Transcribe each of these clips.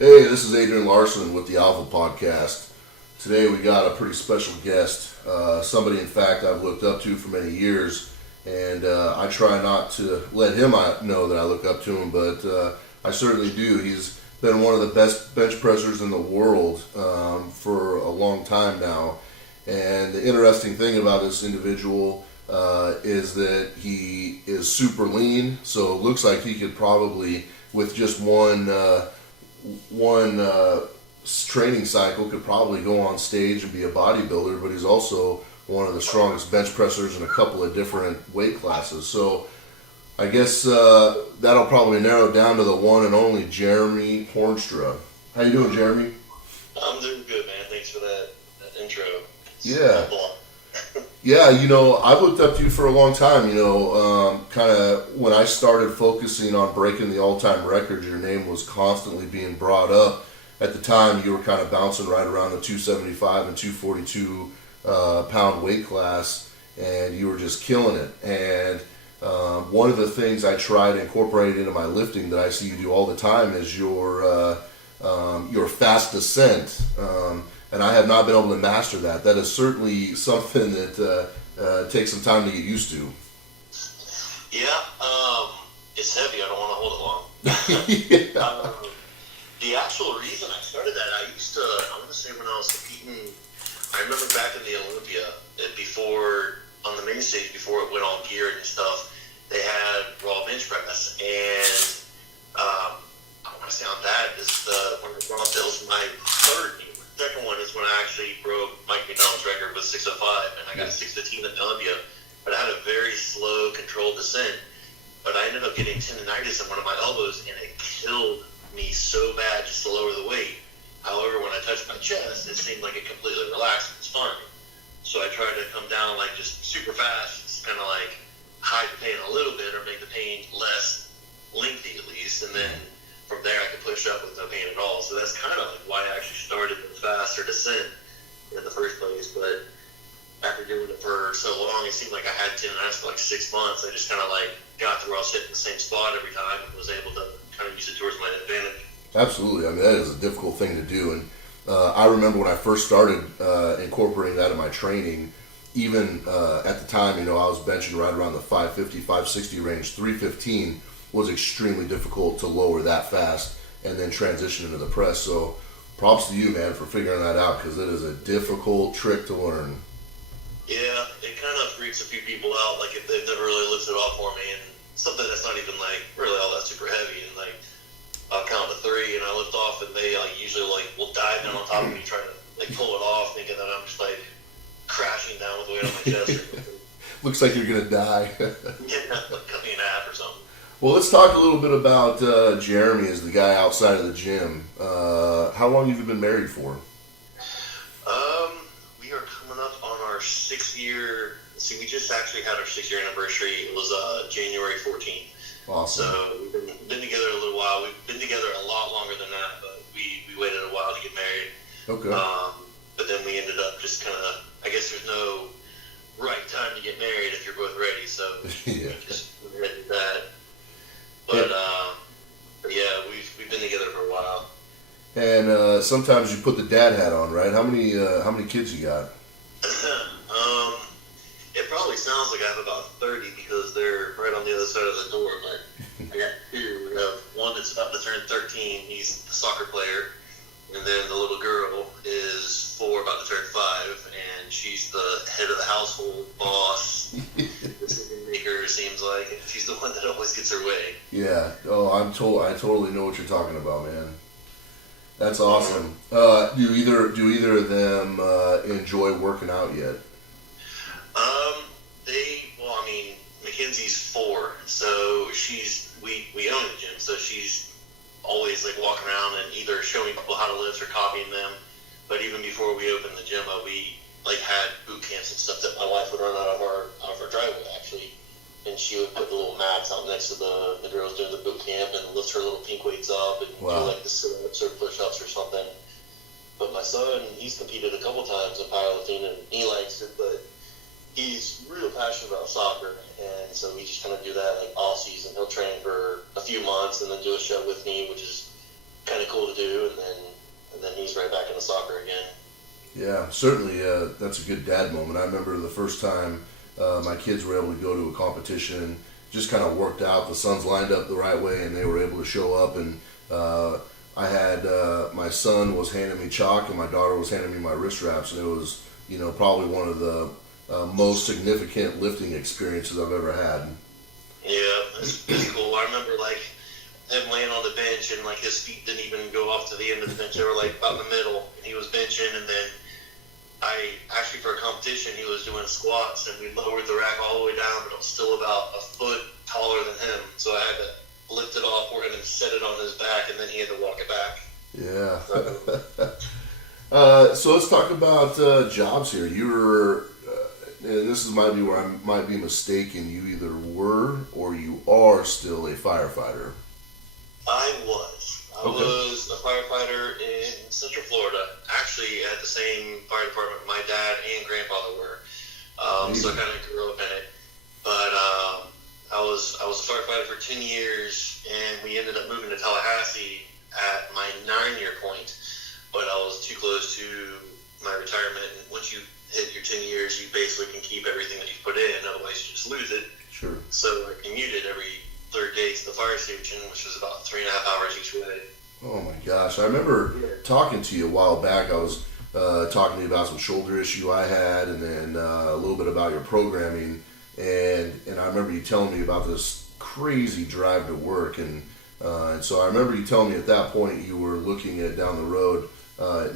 Hey, this is Adrian Larsen with the Alpha Podcast. Today we got a pretty special guest, somebody in fact I've looked up to for many years, and I try not to let him know that I look up to him, but I certainly do. He's been one of the best bench pressers in the world for a long time now, and the interesting thing about this individual is that he is super lean, so it looks like he could probably, with just one training cycle, could probably go on stage and be a bodybuilder, but he's also one of the strongest bench pressers in a couple of different weight classes. So I guess that'll probably narrow it down to the one and only Jeremy Hornstra. How you doing, Jeremy? I'm doing good, man. Thanks for that intro. Yeah. Yeah, I've looked up to you for a long time. Kind of when I started focusing on breaking the all-time records, your name was constantly being brought up. At the time, you were kind of bouncing right around the 275 and 242 pound weight class, and you were just killing it. And one of the things I try to incorporate into my lifting that I see you do all the time is your fast descent. And I have not been able to master that. That is certainly something that takes some time to get used to. Yeah, it's heavy. I don't want to hold it long. Yeah. The actual reason I started that, I want to say when I was competing, I remember back in the Olympia, before, on the main stage, before it went all geared and stuff, they had raw bench press. And I want to say on that is when I brought that was my third meet. Second one is when I actually broke Mike McDonald's record with 605, and I got 615 at Olympia. But I had a very slow, controlled descent. But I ended up getting tendonitis in one of my elbows, and it killed me so bad just to lower the weight. However, when I touched my chest, it seemed like it completely relaxed. It was fine. So I tried to come down like just super fast, just kind of like hide the pain a little bit or make the pain less lengthy at least, and then from there I could push up with no pain at all. So that's kind of like why I actually started the faster descent in the first place. But after doing it for so long, it seemed like I had tendonitis for like 6 months. I just kind of like got to where I was hitting the same spot every time and was able to kind of use it towards my advantage. Absolutely. I mean, that is a difficult thing to do. And I remember when I first started incorporating that in my training, even at the time, I was benching right around the 550, 560 range. 315 was extremely difficult to lower that fast and then transition into the press. So props to you, man, for figuring that out, because it is a difficult trick to learn. Yeah, it kind of freaks a few people out, like if they've never really lifted off for me, and something that's not even like really all that super heavy, and like I'll count to 3 and I lift off, and they usually like will dive down on top of me trying to like pull it off, thinking that I'm just like crashing down with the weight on my chest or something. Looks like you're gonna die. Yeah, like cut me in half or something. Well, let's talk a little bit about Jeremy as the guy outside of the gym. How long have you been married for? We are coming up on our 6th year. See, we just actually had our 6-year anniversary. It was January 14th. Awesome. So we've been together a little while. We've been together a lot longer than that, but we waited a while to get married. Okay. But then we ended up just kind of, I guess there's no right time to get married if you're both ready. So Yeah. we just did that. But yeah, we've been together for a while. And sometimes you put the dad hat on, right? How many kids you got? It probably sounds like I have about 30 because they're right on the other side of the door. But I got 2. We have one that's about to turn 13. He's a soccer player, and then the little girl is 4, about to turn 5, and she's the head of the household, boss, decision maker. Seems like and she's the one that always gets her way. Yeah. Oh, I totally know what you're talking about, man. That's awesome. Do either of them enjoy working out yet? Mackenzie's 4, so we own the gym, so she's always like walking around and either showing people how to lift or copying them. But even before we opened the gym, we like had boot camps and stuff that my wife would run out of our driveway actually, and she would put the little mats out next to the girls doing the boot camp and lift her little pink weights up and do like the sit-ups or push-ups or something. But my son, he's competed a couple times in powerlifting and he likes it, but he's real passionate about soccer, and so we just kind of do that like all season. He'll train for a few months and then do a show with me, which is kind of cool to do. And right back into soccer again. Yeah, certainly that's a good dad moment. I remember the first time my kids were able to go to a competition, just kind of worked out. The suns lined up the right way, and they were able to show up. And I had my son was handing me chalk, and my daughter was handing me my wrist wraps, and it was probably one of the most significant lifting experiences I've ever had. Yeah, it's cool. I remember like him laying on the bench, and like his feet didn't even go off to the end of the bench; they were like about in the middle. And he was benching, and then for a competition, he was doing squats, and we lowered the rack all the way down, but it was still about a foot taller than him. So I had to lift it off for him and set it on his back, and then he had to walk it back. Yeah. So let's talk about jobs here. You were, and this is might be where I might be mistaken. You either were or you are still a firefighter. I was a firefighter in Central Florida, actually at the same fire department my dad and grandfather were. So I kind of grew up in it. But I was a firefighter for 10 years, and we ended up moving to Tallahassee at my 9-year point. But I was too close to my retirement, and once you hit your 10 years, you basically can keep everything that you put in, otherwise you just lose it. Sure. So I commuted every third day to the fire station, which was about 3.5 hours each way. Oh my gosh. I remember talking to you a while back. I was talking to you about some shoulder issue I had, and then a little bit about your programming, and I remember you telling me about this crazy drive to work, and so I remember you telling me at that point you were looking at down the road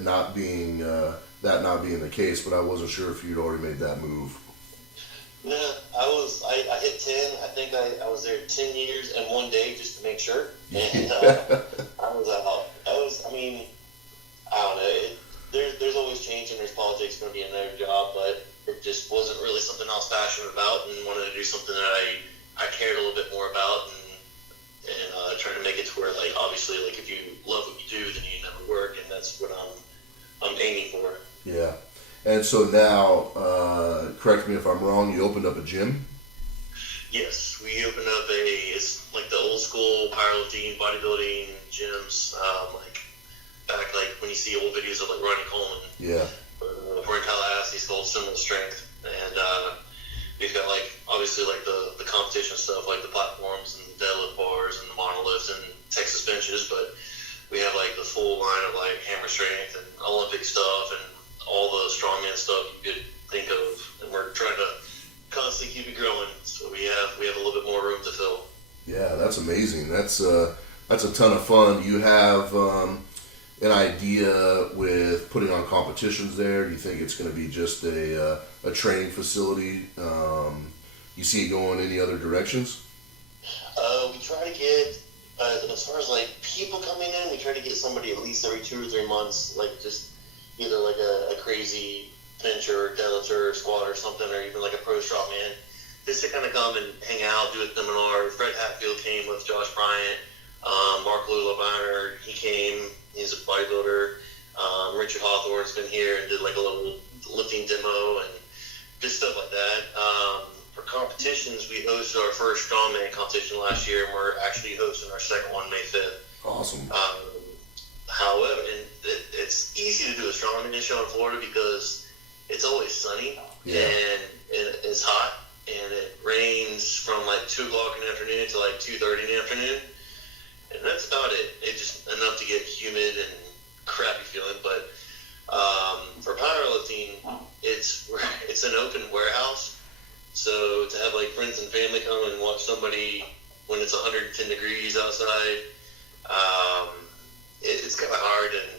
not being the case, but I wasn't sure if you'd already made that move. Yeah, I hit 10. I think I was there 10 years and 1 day just to make sure. And I was out. I don't know. There's always change, and there's politics going to be another job, but it just wasn't really something I was passionate about, and wanted to do something that I cared a little bit more about, and trying to make it to where, like, obviously, like, if you love what you do, then you never work, and that's what I'm aiming for. Yeah. And so now, correct me if I'm wrong, you opened up a gym? Yes, we opened up it's like the old school powerlifting, bodybuilding gyms, back like when you see old videos of like Ronnie Coleman. Yeah. We're in Tallahassee, it's called Similar Strength, and we've got like obviously like the competition stuff, like the platforms and the deadlift bars and the monoliths and Texas benches, but we have like the full line of like hammer strength and Olympic stuff and all the strongman stuff you could think of, and we're trying to constantly keep it growing. So we have a little bit more room to fill. Yeah, that's amazing. That's a ton of fun. Do you have an idea with putting on competitions there? Do you think it's going to be just a training facility? You see it going any other directions? We try to get, as far as like people coming in, we try to get somebody at least every 2 or 3 months, like just either like a crazy pincher or deadlifter or squat or something, or even like a pro strongman, just to kind of come and hang out, do a seminar. Fred Hatfield came with Josh Bryant. Mark Lulabiner, he came. He's a bodybuilder. Richard Hawthorne's been here and did like a little lifting demo and just stuff like that. For competitions, we hosted our first strongman competition last year, and we're actually hosting our second one May 5th. Awesome. However, it's easy to do a strongman show in Florida because it's always sunny, and it's hot, and it rains from like 2 o'clock in the afternoon to like 2:30 in the afternoon, and that's about it. It's just enough to get humid and crappy feeling. But for powerlifting, it's an open warehouse, so to have like friends and family come and watch somebody when it's 110 degrees outside, it's kind of hard, and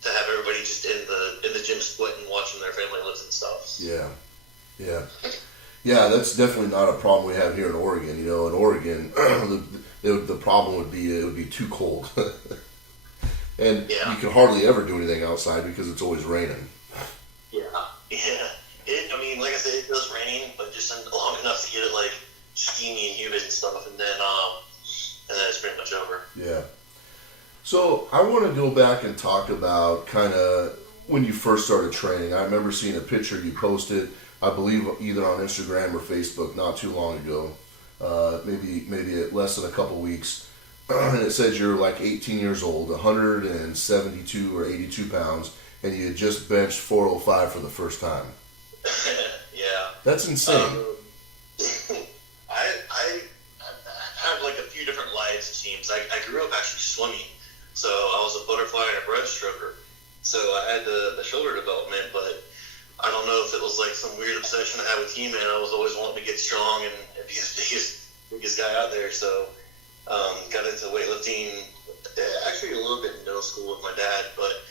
to have everybody just in the gym splitting, watching their family lift and stuff. Yeah, that's definitely not a problem we have here in Oregon. In Oregon, the problem would be it would be too cold, and you can hardly ever do anything outside because it's always raining. Yeah. Like I said, it does rain, but just long enough to get it like steamy and humid and stuff, and then it's pretty much over. Yeah. So I want to go back and talk about kind of when you first started training. I remember seeing a picture you posted, I believe either on Instagram or Facebook not too long ago, maybe less than a couple weeks. and it says you're like 18 years old, 172 or 82 pounds, and you had just benched 405 for the first time. Yeah. That's insane. I have like a few different lives, it seems. I grew up actually swimming. So I was a butterfly and a breaststroker. So I had the shoulder development, but I don't know if it was like some weird obsession I had with He-Man. I was always wanting to get strong and be the biggest guy out there. So got into weightlifting actually a little bit in middle school with my dad, but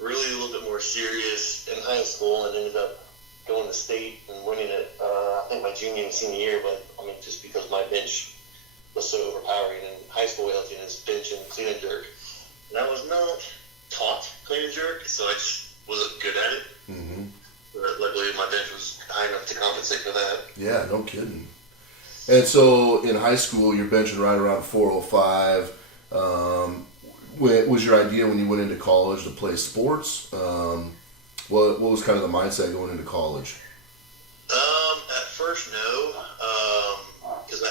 really a little bit more serious in high school, and ended up going to state and winning it, I think my junior and senior year, but I mean, just because my bench was so overpowering. In high school weightlifting is bench and clean and jerk. And I was not taught clean and jerk, so I just wasn't good at it. Mm-hmm. But luckily, my bench was high enough to compensate for that. Yeah, no kidding. And so in high school, you're benching right around 405. What was your idea when you went into college to play sports? What was kind of the mindset going into college? At first, no, because I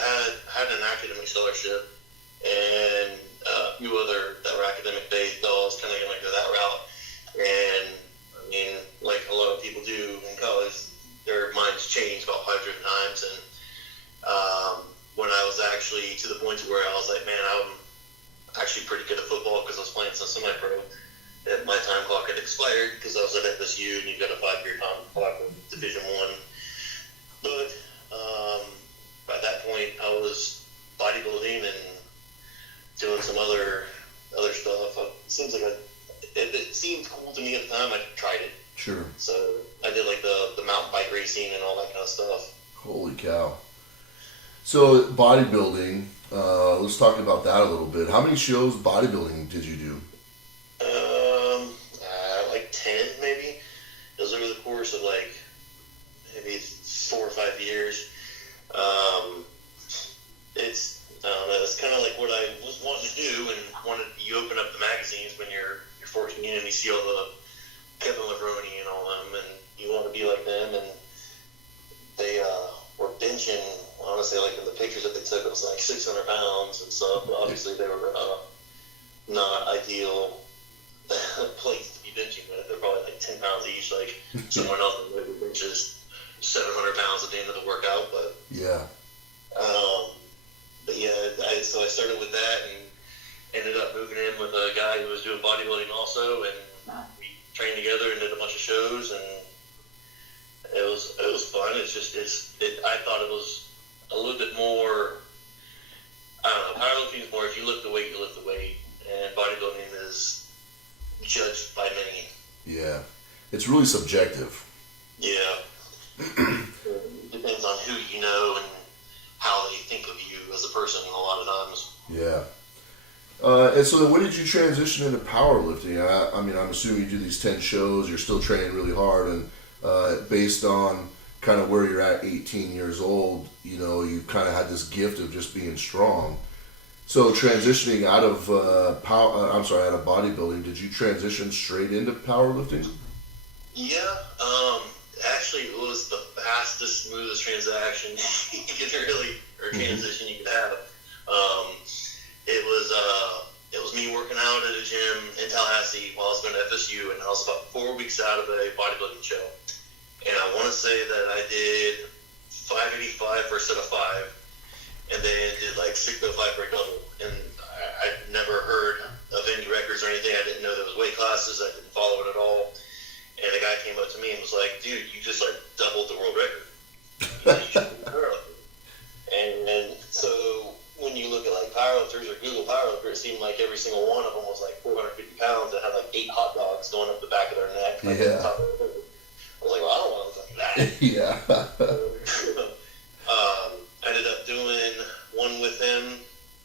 had an academic scholarship and a few other that were academic based. So I was kind of going to go that route. And I mean, like a lot of people do in college, their minds change about 5 different times. And when I was actually to the point where I was like, man, I'm actually pretty good at football because I was playing some semi-pro. And my time clock had expired because I was at FSU and you've got a 5-year time clock with Division I. But by that point, I was bodybuilding and doing some other stuff. It seems like it seemed cool to me at the time. I tried it. Sure. So I did like the mountain bike racing and all that kind of stuff. Holy cow. So bodybuilding, let's talk about that a little bit. How many shows bodybuilding did you do? Like 10 maybe. It was over the course of like maybe 4 or 5 years. It's kind of like what I was wanting to do, and you open up the magazines when you're 14 and you see all the Kevin Levroni and all them, and you want to be like them, and they were benching, honestly, like in the pictures that they took, it was like 600 pounds and stuff. Obviously, they were not ideal plates to be benching with. They're probably like 10 pounds each, like someone else who benches 700 pounds at the end of the workout. But yeah. But yeah, so I started with that and ended up moving in with a guy who was doing bodybuilding also, and we trained together and did a bunch of shows, and it was fun. I thought it was a little bit more, I don't know, powerlifting is more if you lift the weight, you lift the weight, and bodybuilding is judged by many. Yeah. It's really subjective. Yeah. It depends on who you know and how they think of you as a person a lot of times. Yeah. And so then when did you transition into powerlifting? I mean, I'm assuming you do these 10 shows, you're still training really hard, and based on kind of where you're at 18 years old, you know, you kind of had this gift of just being strong. So transitioning out of out of bodybuilding, did you transition straight into powerlifting? Yeah, actually it was the fastest, smoothest transaction you could transition you could have. It was me working out at a gym in Tallahassee while I was going to FSU, and I was about 4 weeks out of a bodybuilding show. And I want to say that I did 585 for a set of 5, and then did like 605 for a double. And I'd never heard of any records or anything. I didn't know there was weight classes. I didn't follow it at all. And the guy came up to me and was like, dude, you just like doubled the world record. You should be powerlifting. And so when you look at like powerlifters or Google powerlifter, it seemed like every single one of them was like 450 pounds and had like 8 hot dogs going up the back of their neck. Like yeah. I was like, well, I don't want to look like that. Yeah. I ended up doing one with him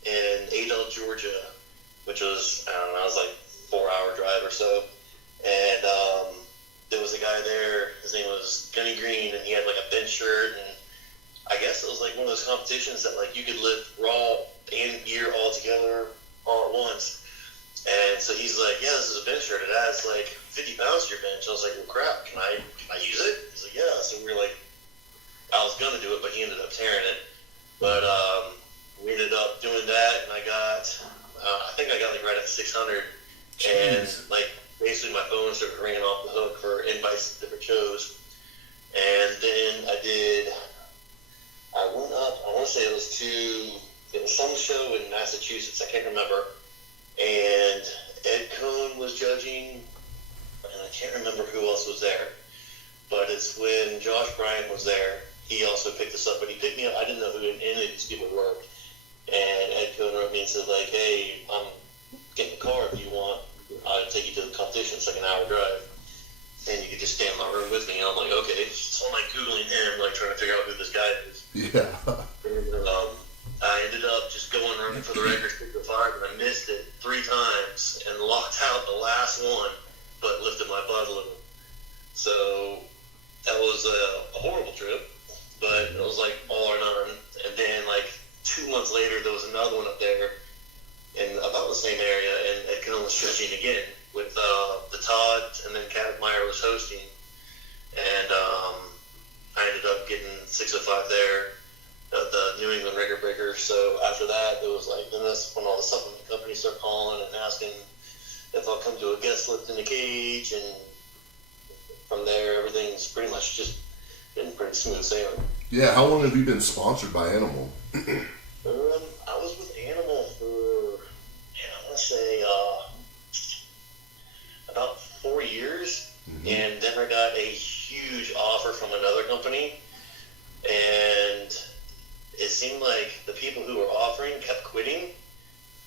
in Adel, Georgia, which was, I don't know, it was like 4-hour drive or so. And there was a guy there, his name was Gunny Green, and he had like a bench shirt, and I guess it was like one of those competitions that like you could lift raw and gear all together all at once. And so he's like, yeah, this is a bench shirt. It adds like 50 pounds to your bench. I was like, well, crap, can I use it? He's like, yeah. So we were like, I was going to do it, but he ended up tearing it. But we ended up doing that, and I think I got like right at 600, and like basically my phone started ringing off the hook for invites to different shows, and then I went up. I want to say it was some show in Massachusetts. I can't remember, and Ed Cohn was judging, and I can't remember who else was there. But it's when Josh Bryant was there. He also picked us up, but he picked me up. I didn't know who any of these people were. And Ed Cohn wrote me and said, like, hey, I'm getting a car if you want. I'll take you to the competition. It's like an hour drive. And you could just stay in my room with me. And I'm like, okay. So I'm like Googling him, like trying to figure out who this guy is. Yeah. And I ended up just going running for the record stick the fire, but I missed it 3 times and locked out the last one, but lifted my butt a little. So that was a horrible trip, but it was like all or none. And then like 2 months later, there was another one up there in about the same area, and Ed Cohn was judging again with the Todd, and then Kat Meyer was hosting. And I ended up getting 605 there at the New England Record Breaker. So after that, it was like, then that's when all the supplement companies start calling and asking if I'll come to a guest lift in the cage, and from there, everything's pretty much just been pretty smooth sailing. Yeah, how long have you been sponsored by Animal? I was with Animal for, I want to say, about 4 years, and then I got a huge offer from another company, and it seemed like the people who were offering kept quitting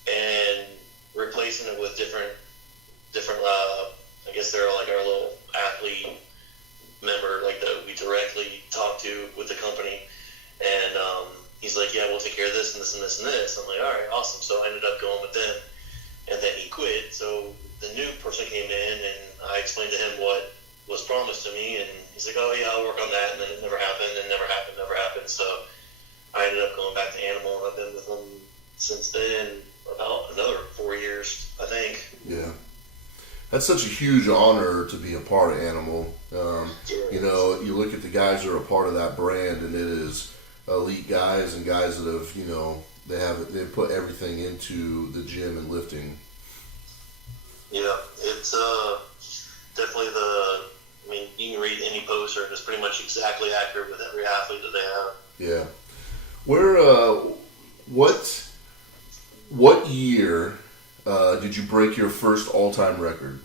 and replacing it with different I guess they're like our little athlete member, like that we directly talk to with the company, and he's like, yeah, we'll take care of this and this and this and this. I'm like, all right, awesome. So I ended up going with them, and then he quit. So the new person came in, and I explained to him what was promised to me, and he's like, oh yeah, I'll work on that, and then it never happened, and never happened. So I ended up going back to Animal, and I've been with them since then about another 4 years, I think. Yeah. That's such a huge honor to be a part of Animal. You know, you look at the guys that are a part of that brand, and it is elite guys and guys that have, you know, they put everything into the gym and lifting. Yeah, it's definitely you can read any poster, and it's pretty much exactly accurate with every athlete that they have. Yeah. What year did you break your first all-time record?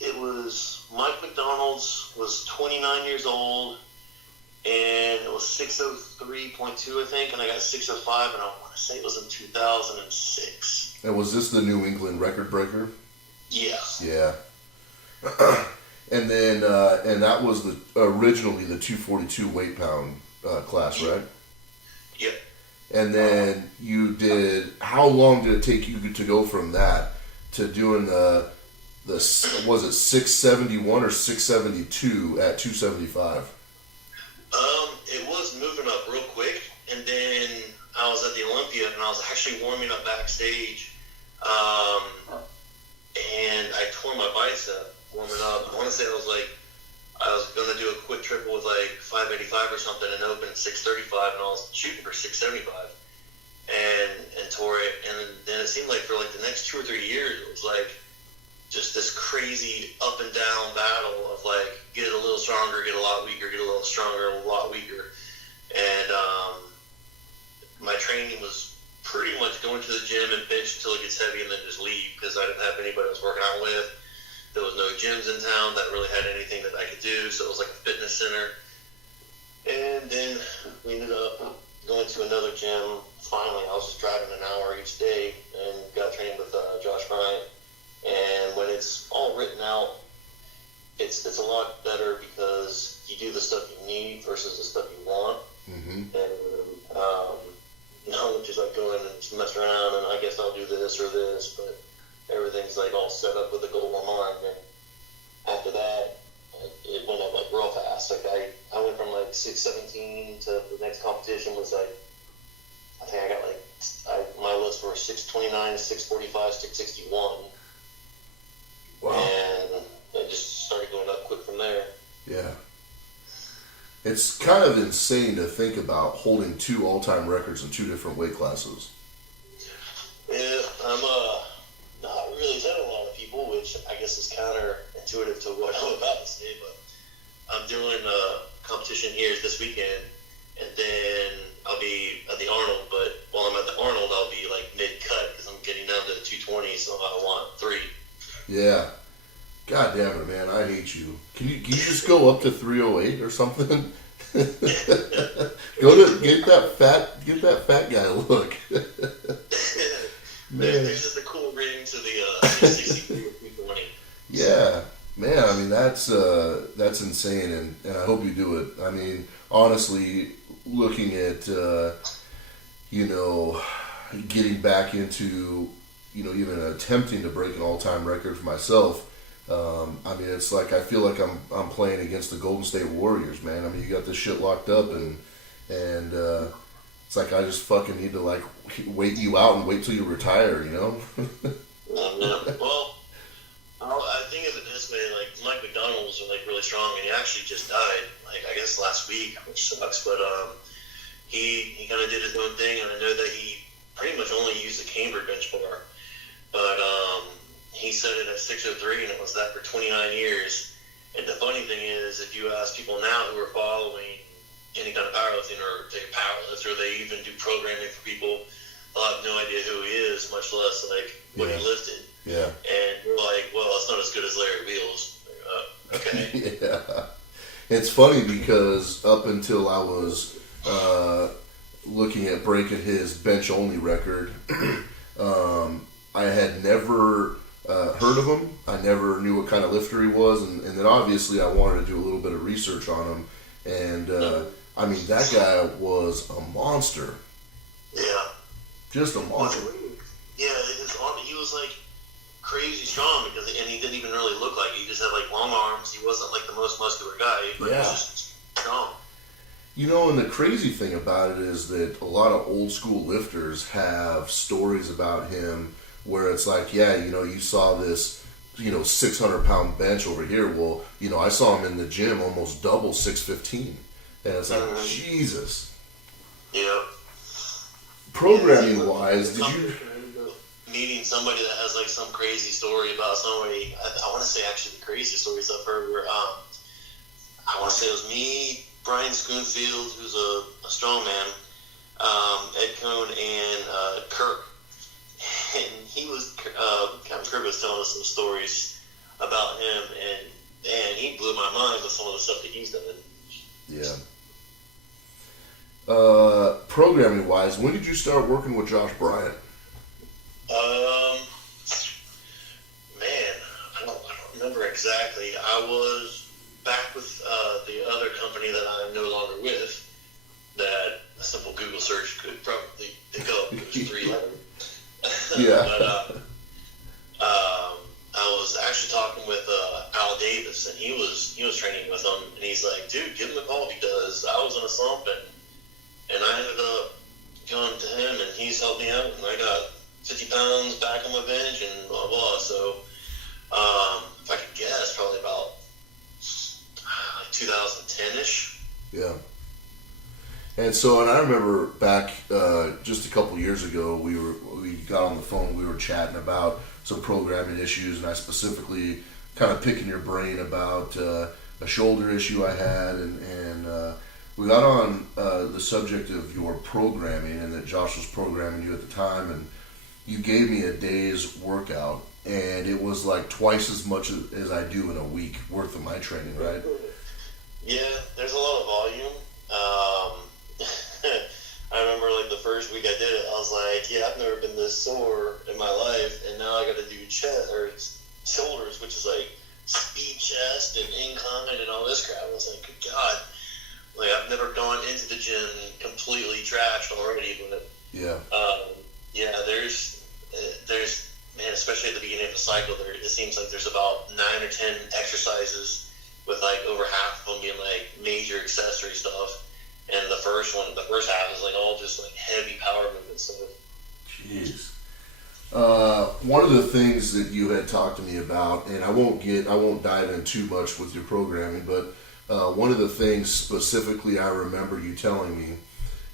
It was Mike McDonald's was 29 years old, and it was 603.2, I think, and I got 605, and I want to say it was in 2006. And was this the New England Record Breaker? Yeah. Yeah. And then, and that was originally the 242 weight pound class, right? Yep. And then you did. How long did it take you to go from that to doing the was it 671 or 672 at 275? It was moving up real quick, and then I was at the Olympia, and I was actually warming up backstage, and I tore my bicep warming up. I want to say I was going to do a quick triple with like 585 or something and open 635, and I was shooting for 675 and tore it. And then it seemed like for like the next 2 or 3 years, it was like just this crazy up and down battle of like get a little stronger, get a lot weaker, get a little stronger, a lot weaker. And my training was pretty much going to the gym and bench until it gets heavy and then just leave, because I didn't have anybody I was working out with. There was no gyms in town that really had anything that I could do, so it was like a fitness center. And then we ended up going to another gym. Finally, I was just driving an hour each day and got trained with Josh Bryant. And when it's all written out, it's a lot better because you do the stuff you need versus the stuff you want. Mm-hmm. And just like going and just mess around, and I guess I'll do this or this, but everything's like all set up with a goal in mind. And after that, it went up like real fast. Like I went from like 617 to the next competition was like, I think I got my list were 629, 645, 661. Wow. And it just started going up quick from there. Yeah. It's kind of insane to think about holding 2 all-time records in 2 different weight classes. Yeah, I'm not really telling a lot of people, which I guess is counterintuitive to what I'm about to say, but I'm doing a competition here this weekend, and then I'll be at the Arnold, but while I'm at the Arnold, I'll be like mid-cut because I'm getting down to 220, so I want 3. Yeah. God damn it, man! I hate you. Can you just go up to 308 or something? Go to get that fat guy a look. Man. There's just a cool ring to the 63 or 320. Yeah, man. I mean that's insane, and I hope you do it. I mean, honestly, looking at getting back into even attempting to break an all-time record for myself. I mean, it's like I feel like I'm playing against the Golden State Warriors, man. I mean, you got this shit locked up, and it's like I just fucking need to like wait you out and wait till you retire, Yeah. Well, I think of it this way: like Mike McDonald was like really strong, and he actually just died, like I guess last week, which sucks. But he kind of did his own thing, and I know that he pretty much only used the Cambridge bench bar, but he set it at 603, and it was that for 29 years. And the funny thing is, if you ask people now who are following any kind of powerlifting or take a powerlift, or they even do programming for people, they'll have no idea who he is, much less like what he lifted. Yeah. And you're like, well, it's not as good as Larry Wheels. Okay. Yeah. It's funny because up until I was looking at breaking his bench only record, I had never heard of him. I never knew what kind of lifter he was, and then obviously I wanted to do a little bit of research on him, and I mean that guy was a monster. Yeah. Just a monster. Yeah, he was like crazy strong and he didn't even really look like it. He just had like long arms. He wasn't like the most muscular guy, but he was just strong. And the crazy thing about it is that a lot of old school lifters have stories about him where it's like, you saw this, 600-pound bench over here. Well, I saw him in the gym almost double 615. And it's like, Jesus. Yeah. Programming-wise, did you... Meeting somebody that has like some crazy story about somebody, I want to say actually the craziest stories I've heard were, I want to say it was me, Brian Schoonfield, who's a strong man, Ed Cohn, and Kirk. And he was, Captain Kirk was telling us some stories about him, and he blew my mind with some of the stuff that he's done. Yeah. Programming-wise, when did you start working with Josh Bryant? Man, I don't remember exactly. I was back with the other company that I'm no longer with, that a simple Google search could probably pick up. It was 3 letters. Yeah. But I was actually talking with Al Davis, and he was training with him, and he's like, dude, give him a call, because I was in a slump, and I ended up going to him, and he's helped me out, and I got 50 pounds back on my bench and blah, blah. So, if I could guess, probably about 2010-ish. Yeah. And I remember back just a couple years ago, we got on the phone, we were chatting about some programming issues, and I specifically kind of picking your brain about a shoulder issue I had, and we got on the subject of your programming, and that Josh was programming you at the time, and you gave me a day's workout, and it was like twice as much as I do in a week worth of my training, right? Yeah, there's a lot of volume. I remember like the first week I did it, I was like, I've never been this sore in my life, and now I got to do chest or shoulders, which is like speed chest and incline and all this crap. I was like, good God, like I've never gone into the gym completely trashed already, but there's man, especially at the beginning of the cycle, it seems like there's about 9 or 10 exercises with like over half of them being like major accessory stuff. And the first half is like all just like heavy power movement stuff. Jeez. One of the things that you had talked to me about, and I won't dive in too much with your programming, but one of the things specifically I remember you telling me,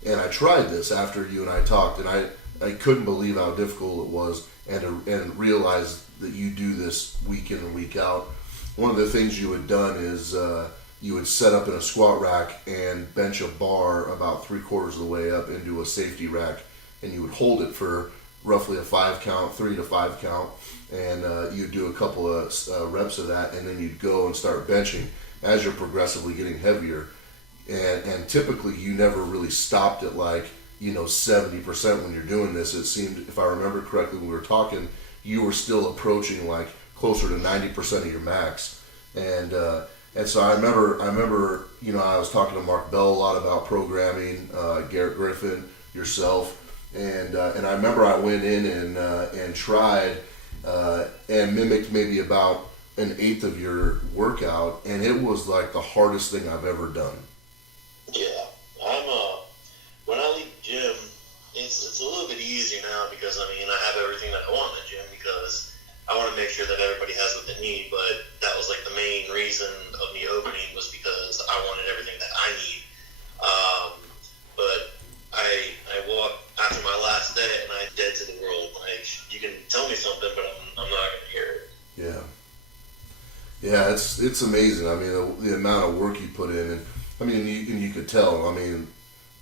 and I tried this after you and I talked, and I couldn't believe how difficult it was, and realized that you do this week in and week out. One of the things you had done is you would set up in a squat rack and bench a bar about 3/4 of the way up into a safety rack, and you would hold it for roughly a 5 count, 3 to 5 count, and you'd do a couple of reps of that, and then you'd go and start benching as you're progressively getting heavier. And typically you never really stopped at 70% when you're doing this. It seemed, if I remember correctly when we were talking, you were still approaching closer to 90% of your max. And so I remember, I was talking to Mark Bell a lot about programming, Garrett Griffin, yourself, and I remember I went in and tried and mimicked maybe about an eighth of your workout, and it was like the hardest thing I've ever done. Yeah, when I leave the gym, it's a little bit easier now because I have everything that I want in the gym because I want to make sure that everybody has what they need. But that was the main reason of me opening was because I wanted everything that I need. But I walked after my last day and I dead to the world. You can tell me something, but I'm not gonna hear it. Yeah. Yeah, it's amazing. The amount of work you put in, and you could tell.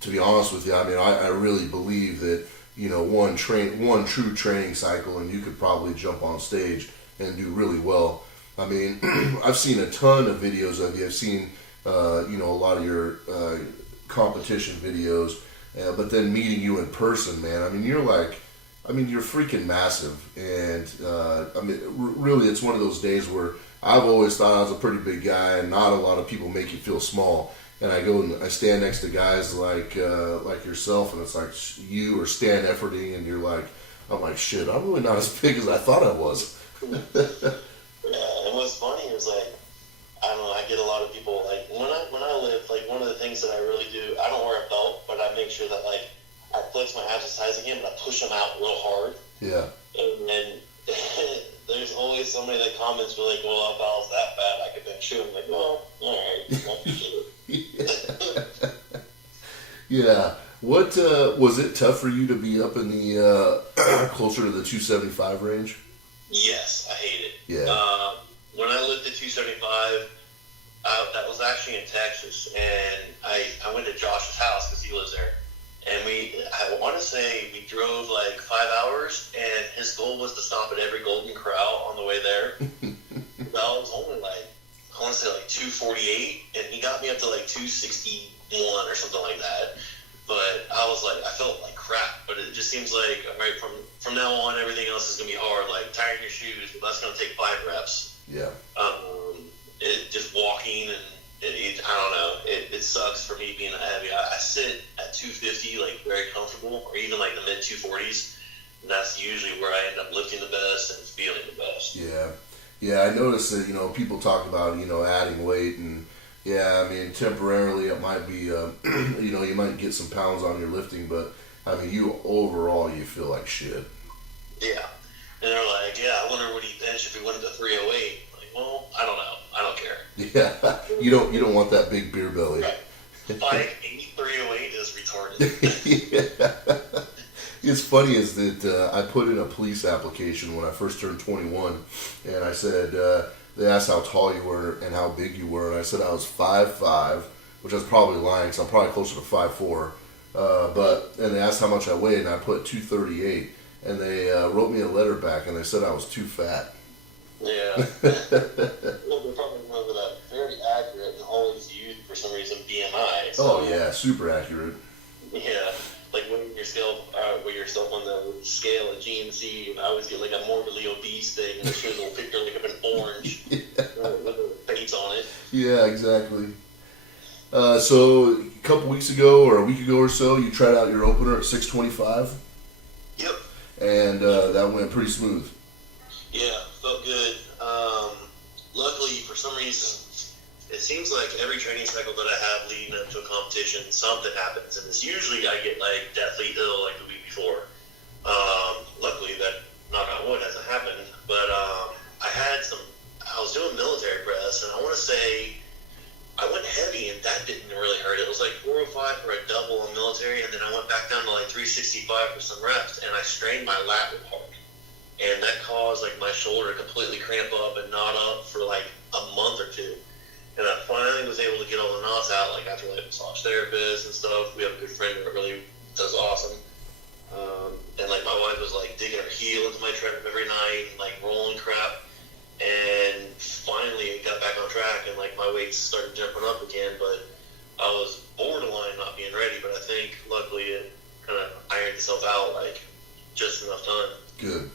To be honest with you, I really believe that one true training cycle, and you could probably jump on stage and do really well. I've seen a ton of videos of you. I've seen a lot of your competition videos, but then meeting you in person, man. You're you're freaking massive, and really, it's one of those days where I've always thought I was a pretty big guy, and not a lot of people make you feel small. And I go and I stand next to guys like yourself, and it's like you are stand efforting, and I'm like, shit, I'm really not as big as I thought I was. Yeah, and what's funny is I don't know, I get a lot of people when I lift, one of the things that I really do, I don't wear a belt, but I make sure that I flex my abs as high as I can, but I push them out real hard. Yeah. And then there's always somebody that comments well, if I was that fat, I could bench you. I'm like, well, all right. Yeah. What was it tough for you to be up in the closer to the 275 range? Yes, I hate it. Yeah. When I lived at 275, that was actually in Texas, and I went to Josh's house because he lives there. And I want to say we drove 5 hours, and his goal was to stop at every Golden Corral on the way there. That was only I want to say 248, and he got me up to 261 or something like that. But I was I felt like crap. But it just seems all right, from now on, everything else is gonna be hard. Tying your shoes, but that's gonna take 5 reps. Yeah. Just walking and. I don't know. It sucks for me being heavy. I sit at 250, very comfortable, or even the mid 240s, and that's usually where I end up lifting the best and feeling the best. Yeah. I noticed that people talk about adding weight, and temporarily it might be you might get some pounds on your lifting, but you overall you feel like shit. Yeah, and they're like, yeah, I wonder what he'd bench if he went to 308. Well, I don't know. I don't care. Yeah, you don't want that big beer belly. Right. 308 is retarded. Yeah. It's funny is that I put in a police application when I first turned 21, and I said they asked how tall you were and how big you were, and I said I was 5'5", which I was probably lying because I'm probably closer to 5'4". And they asked how much I weighed, and I put 238, and they wrote me a letter back, and they said I was too fat. Yeah. Well, they probably remember that very accurate and always used for some reason BMI. So. Oh yeah, super accurate. Yeah, weighing yourself on the scale at GNC, and I always get a morbidly obese thing, and it shows a little picture of an orange with a face on it. Yeah, exactly. So a couple weeks ago, or a week ago or so, you tried out your opener at 625. Yep. And that went pretty smooth. Yeah, felt good. Luckily, for some reason, it seems like every training cycle that I have leading up to a competition, something happens, and it's usually I get deathly ill the week before. Luckily, that knock on wood hasn't happened, but I was doing military press, and I want to say I went 365 for some reps, and I strained my lat apart, and that caused like my shoulder to completely cramp up and knot up for like a month or two. And I finally was able to get all the knots out, like after like massage therapists and stuff. We have a good friend that really does awesome. And like my wife was like digging her heel into my treadmill every night and like rolling crap. And finally it got back on track, and like my weights started jumping up again, but I was borderline not being ready. But I think luckily it kind of ironed itself out like just enough time. Good.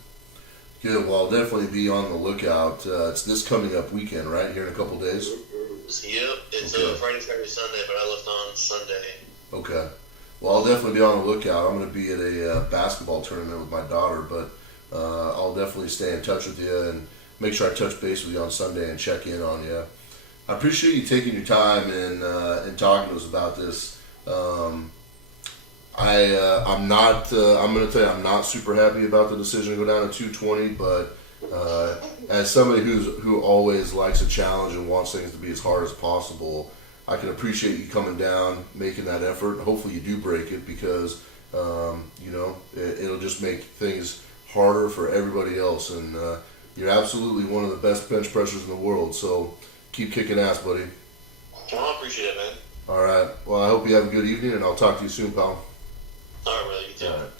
Good. Well, I'll definitely be on the lookout. It's this coming up weekend, right? Here in a couple days? Yep. It's okay. Friday, Saturday, Sunday, but I left on Sunday. Okay. Well, I'll definitely be on the lookout. I'm going to be at a basketball tournament with my daughter, but I'll definitely stay in touch with you and make sure I touch base with you on Sunday and check in on you. I appreciate you taking your time and talking to us about this. I'm not. I'm going to tell you, I'm not super happy about the decision to go down to 220. But as somebody who always likes a challenge and wants things to be as hard as possible, I can appreciate you coming down, making that effort. Hopefully, you do break it because it'll just make things harder for everybody else. And you're absolutely one of the best bench pressers in the world. So keep kicking ass, buddy. Well, I appreciate it, man. All right. Well, I hope you have a good evening, and I'll talk to you soon, pal. All right, brother. You too. All right.